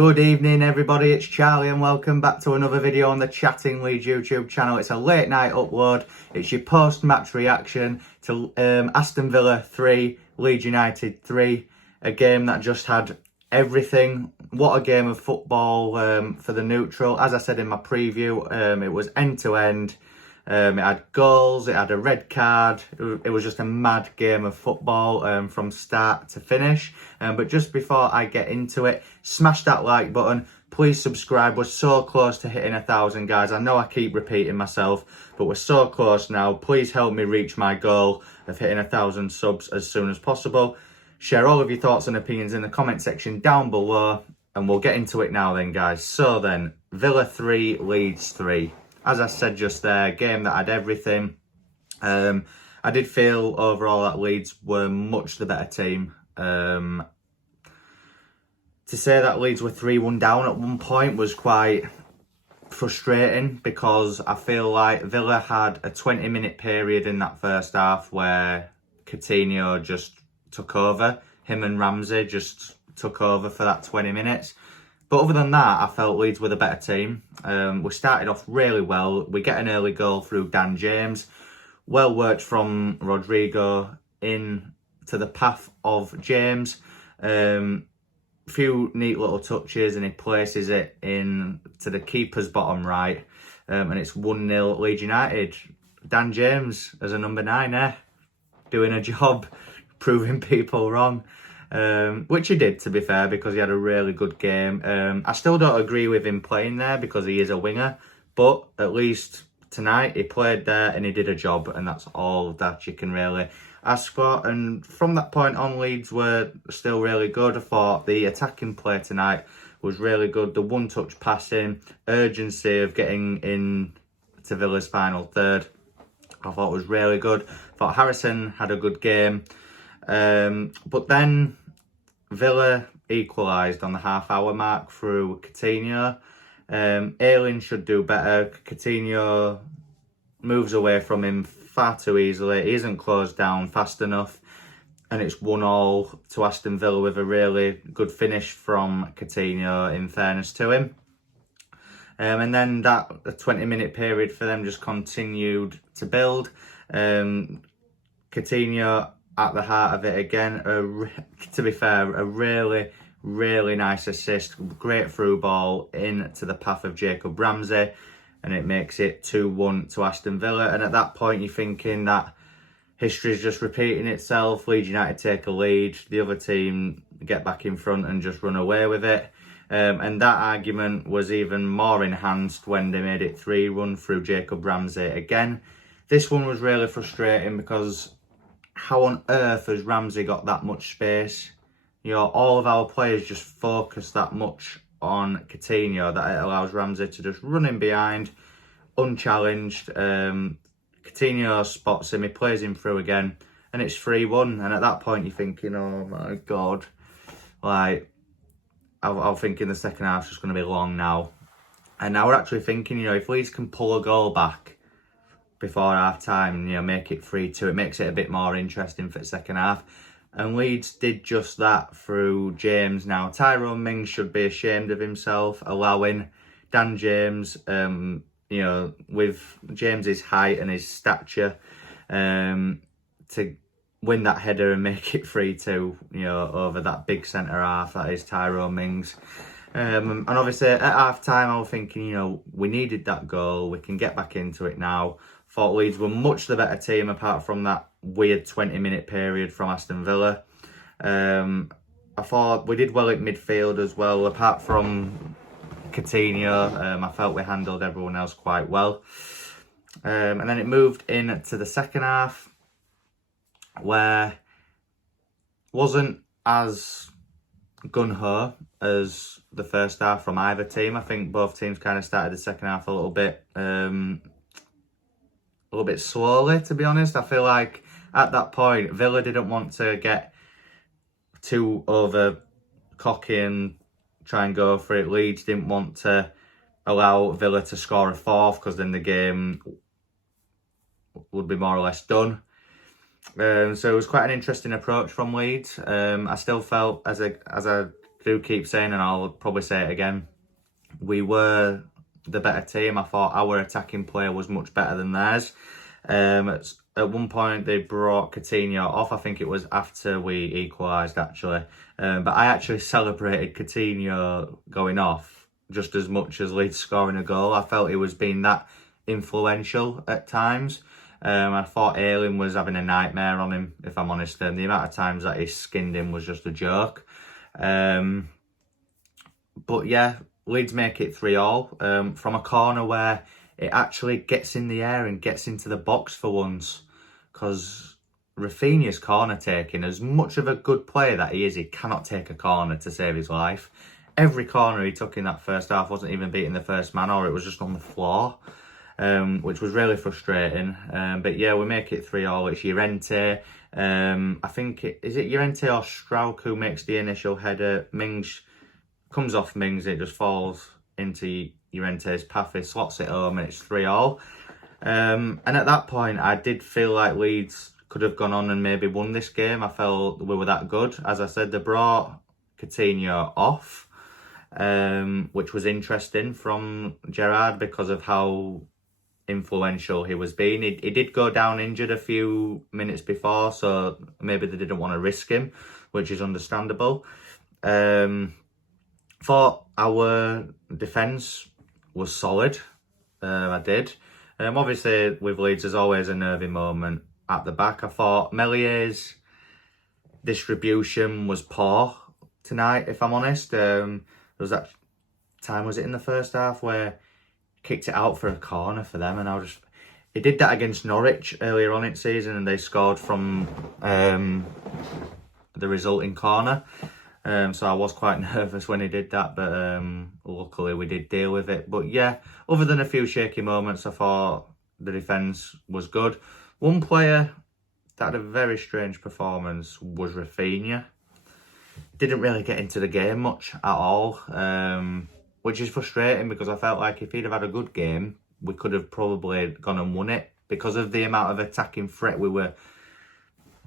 Good evening everybody, it's Charlie and welcome back to another video on the Chatting Leeds YouTube channel. It's a late night upload. It's your post-match reaction to Aston Villa 3, Leeds United 3. A game that just had everything. What a game of football for the neutral. As I said in my preview, it was end to end. It had goals, it had a red card. It was just a mad game of football from start to finish. But just before I get into it, smash that like button. Please subscribe. We're so close to hitting 1,000, guys. I know I keep repeating myself, but we're so close now. Please help me reach my goal of hitting 1,000 subs as soon as possible. Share all of your thoughts and opinions in the comment section down below. And we'll get into it now then, guys. So then, Villa 3, Leeds 3. As I said just there, game that had everything. I did feel overall that Leeds were much the better team. To say that Leeds were 3-1 down at one point was quite frustrating because I feel like Villa had a 20-minute period in that first half where Coutinho just took over. Him and Ramsey just took over for that 20 minutes. But other than that, I felt Leeds were the better team. We started off really well. We get an early goal through Dan James. Well worked from Rodrigo in to the path of James. Few neat little touches and he places it in to the keeper's bottom right. And it's 1-0 Leeds United. Dan James as a number 9 doing a job, proving people wrong. Which he did, to be fair, because he had a really good game. I still don't agree with him playing there because he is a winger, but at least tonight he played there and he did a job, and that's all that you can really ask for. And from that point on, Leeds were still really good. I thought the attacking play tonight was really good. The one-touch passing, urgency of getting in to Villa's final third, I thought was really good. I thought Harrison had a good game. But then Villa equalised on the half-hour mark through Coutinho. Ayling should do better. Coutinho moves away from him far too easily. He isn't closed down fast enough. And it's 1-1 to Aston Villa with a really good finish from Coutinho, in fairness to him. And then that 20-minute period for them just continued to build. Coutinho at the heart of it again. To be fair, a really, really nice assist. Great through ball into the path of Jacob Ramsey. And it makes it 2-1 to Aston Villa. And at that point, you're thinking that history is just repeating itself. Leeds United take a lead. The other team get back in front and just run away with it. And that argument was even more enhanced when they made it 3-1 through Jacob Ramsey again. This one was really frustrating because how on earth has Ramsey got that much space? You know, all of our players just focus that much on Coutinho that it allows Ramsey to just run in behind, unchallenged. Coutinho spots him, he plays him through again, and it's 3-1. And at that point, you're thinking, oh my God. Like, I'm thinking the second half's just going to be long now. And now we're actually thinking, you know, if Leeds can pull a goal back before half time, you know, make it 3-2, it makes it a bit more interesting for the second half. And Leeds did just that through James. Now, Tyrone Mings should be ashamed of himself, allowing Dan James, you know, with James's height and his stature, to win that header and make it 3-2, you know, over that big centre half that is Tyrone Mings. And obviously at half time, I was thinking, you know, we needed that goal. We can get back into it now. Thought Leeds were much the better team apart from that weird 20-minute period from Aston Villa. I thought we did well at midfield as well. Apart from Coutinho, I felt we handled everyone else quite well. And then it moved into the second half, where wasn't as gun-ho as the first half from either team. I think both teams kind of started the second half a little bit slowly, to be honest. I feel like at that point, Villa didn't want to get too over cocky and try and go for it. Leeds didn't want to allow Villa to score a fourth because then the game would be more or less done. So it was quite an interesting approach from Leeds. I still felt, as I do keep saying, and I'll probably say it again, we were the better team. I thought our attacking player was much better than theirs. At one point, they brought Coutinho off. I think it was after we equalised, actually. But I actually celebrated Coutinho going off just as much as Leeds scoring a goal. I felt he was being that influential at times. I thought Ayling was having a nightmare on him, if I'm honest. And the amount of times that he skinned him was just a joke. But yeah, Leeds make it 3-3 from a corner where it actually gets in the air and gets into the box for once. Because Rafinha's corner taking, as much of a good player that he is, he cannot take a corner to save his life. Every corner he took in that first half wasn't even beating the first man, or it was just on the floor. Which was really frustrating. But yeah, we make it 3-3. It's Llorente. I think, is it Llorente or Strauch who makes the initial header? Mings comes off Mings, it just falls into Llorente's path. He slots it home and it's 3-3. And at that point, I did feel like Leeds could have gone on and maybe won this game. I felt we were that good. As I said, they brought Coutinho off, which was interesting from Gerrard because of how influential he was being. He did go down injured a few minutes before, so maybe they didn't want to risk him, which is understandable. Thought our defence was solid. I did. Obviously, with Leeds, there's always a nervy moment at the back. I thought Mellier's distribution was poor tonight, if I'm honest. There was that time, was it in the first half, where kicked it out for a corner for them, and he did that against Norwich earlier on in the season, and they scored from the resulting corner. So I was quite nervous when he did that, but luckily we did deal with it. But yeah, other than a few shaky moments, I thought the defence was good. One player that had a very strange performance was Rafinha. Didn't really get into the game much at all. Which is frustrating because I felt like if he'd have had a good game, we could have probably gone and won it because of the amount of attacking threat we were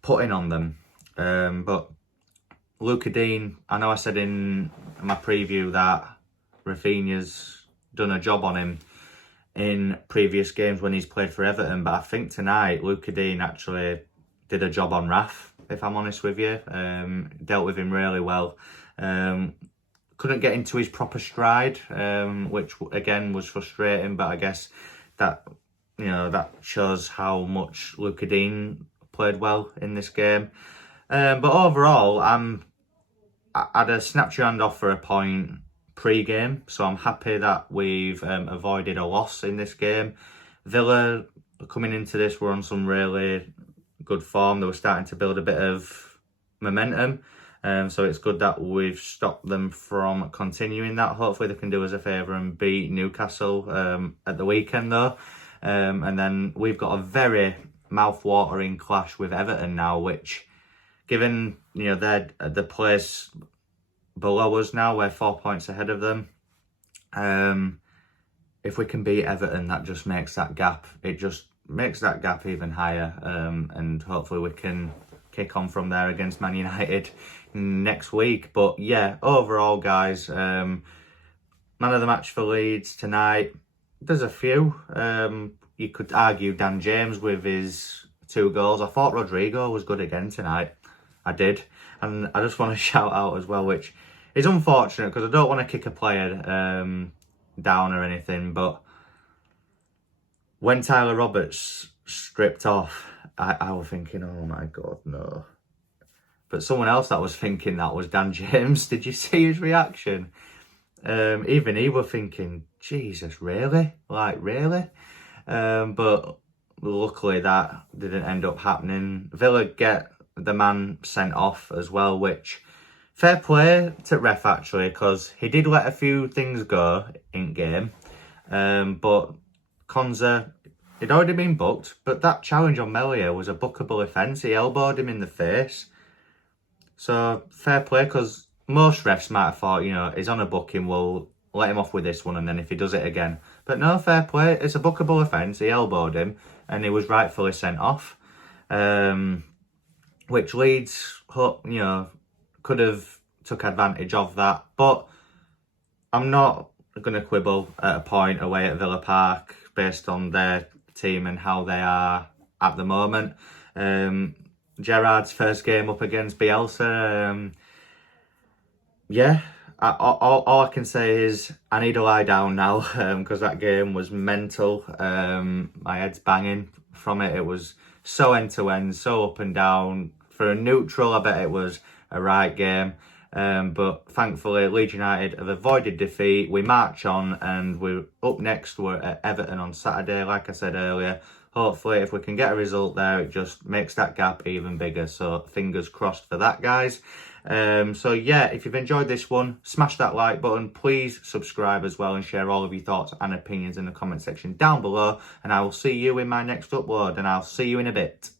putting on them. But Luca Dean, I know I said in my preview that Rafinha's done a job on him in previous games when he's played for Everton, but I think tonight Luca Dean actually did a job on Raf, if I'm honest with you. Dealt with him really well. Couldn't get into his proper stride, which again was frustrating, but I guess that, that shows how much Luca Dean played well in this game. But overall, I had a snatch your hand off for a point pre-game, so I'm happy that we've avoided a loss in this game. Villa, coming into this, were on some really good form. They were starting to build a bit of momentum. So it's good that we've stopped them from continuing that. Hopefully they can do us a favour and beat Newcastle at the weekend though. And then we've got a very mouth-watering clash with Everton now, which, given they're the place below us now, we're 4 points ahead of them. If we can beat Everton, that just makes that gap. It just makes that gap even higher. And hopefully we can kick on from there against Man United next week. But yeah, overall, guys, man of the match for Leeds tonight. There's a few. You could argue Dan James with his 2 goals. I thought Rodrigo was good again tonight. I did. And I just want to shout out as well, which is unfortunate because I don't want to kick a player down or anything, but when Tyler Roberts stripped off, I was thinking, oh my God, no. But someone else that was thinking that was Dan James. Did you see his reaction? Even he was thinking, Jesus, really? Like, really? But luckily that didn't end up happening. Villa get the man sent off as well, which, fair play to ref actually, because he did let a few things go in game. But Konza, he'd already been booked, but that challenge on Mellier was a bookable offence. He elbowed him in the face. So, fair play, because most refs might have thought, he's on a booking, we'll let him off with this one, and then if he does it again. But no, fair play, it's a bookable offence. He elbowed him, and he was rightfully sent off. Which Leeds, could have took advantage of that. But I'm not going to quibble at a point away at Villa Park based on their team and how they are at the moment. Gerrard's first game up against Bielsa, yeah, all I can say is I need to lie down now because that game was mental. My head's banging from it. It was so end-to-end, so up and down. For a neutral, I bet it was a right game. But thankfully, Leeds United have avoided defeat. We march on and we're up next. We're at Everton on Saturday, like I said earlier. Hopefully, if we can get a result there, it just makes that gap even bigger. So fingers crossed for that, guys. So yeah, if you've enjoyed this one, smash that like button. Please subscribe as well and share all of your thoughts and opinions in the comment section down below. And I will see you in my next upload, and I'll see you in a bit.